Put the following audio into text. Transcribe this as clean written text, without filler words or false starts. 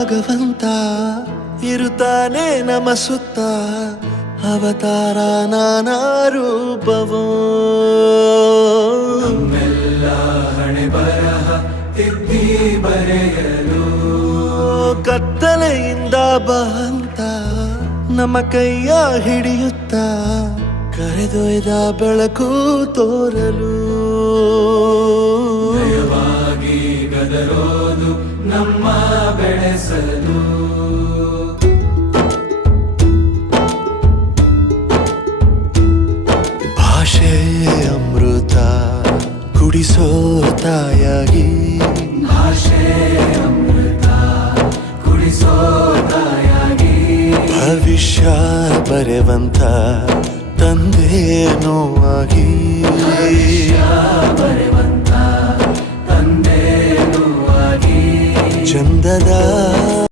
ಭಗವಂತ ಇರುತ್ತಾನೆ ನಮ ಸುತ್ತ ಅವತಾರ ನಾನಾ ರೂಪವೋ ನಮ್ಮೆಲ್ಲ ಹಣೆ ಬರಹ ತಿದ್ದಿ ಬರೆಯಲು ಕತ್ತಲೆಯಿಂದ ಬಂತ ನಮ್ಮ ಕೈಯ ಹಿಡಿಯುತ್ತ ಕರೆದೊಯ್ದ ಬೆಳಕು ತೋರಲು ನಯವಾಗಿ ಗದರೋದು ನಮ್ಮ ಬೆಳೆಸಲು ಭಾಷೆ ಅಮೃತ ಕುಡಿಸೋ ತಾಯಾಗಿ ಭಾಷೆ ಅಮೃತ ಕುಡಿಸೋ ತಾಯಾಗಿ ಭವಿಷ್ಯ ಬರೆವಂತ ತಂದೆನೂ ಆಗಿ ಬರೆವಂತ ತಂದೆನೂ ಆಗಿ ಚಂದದ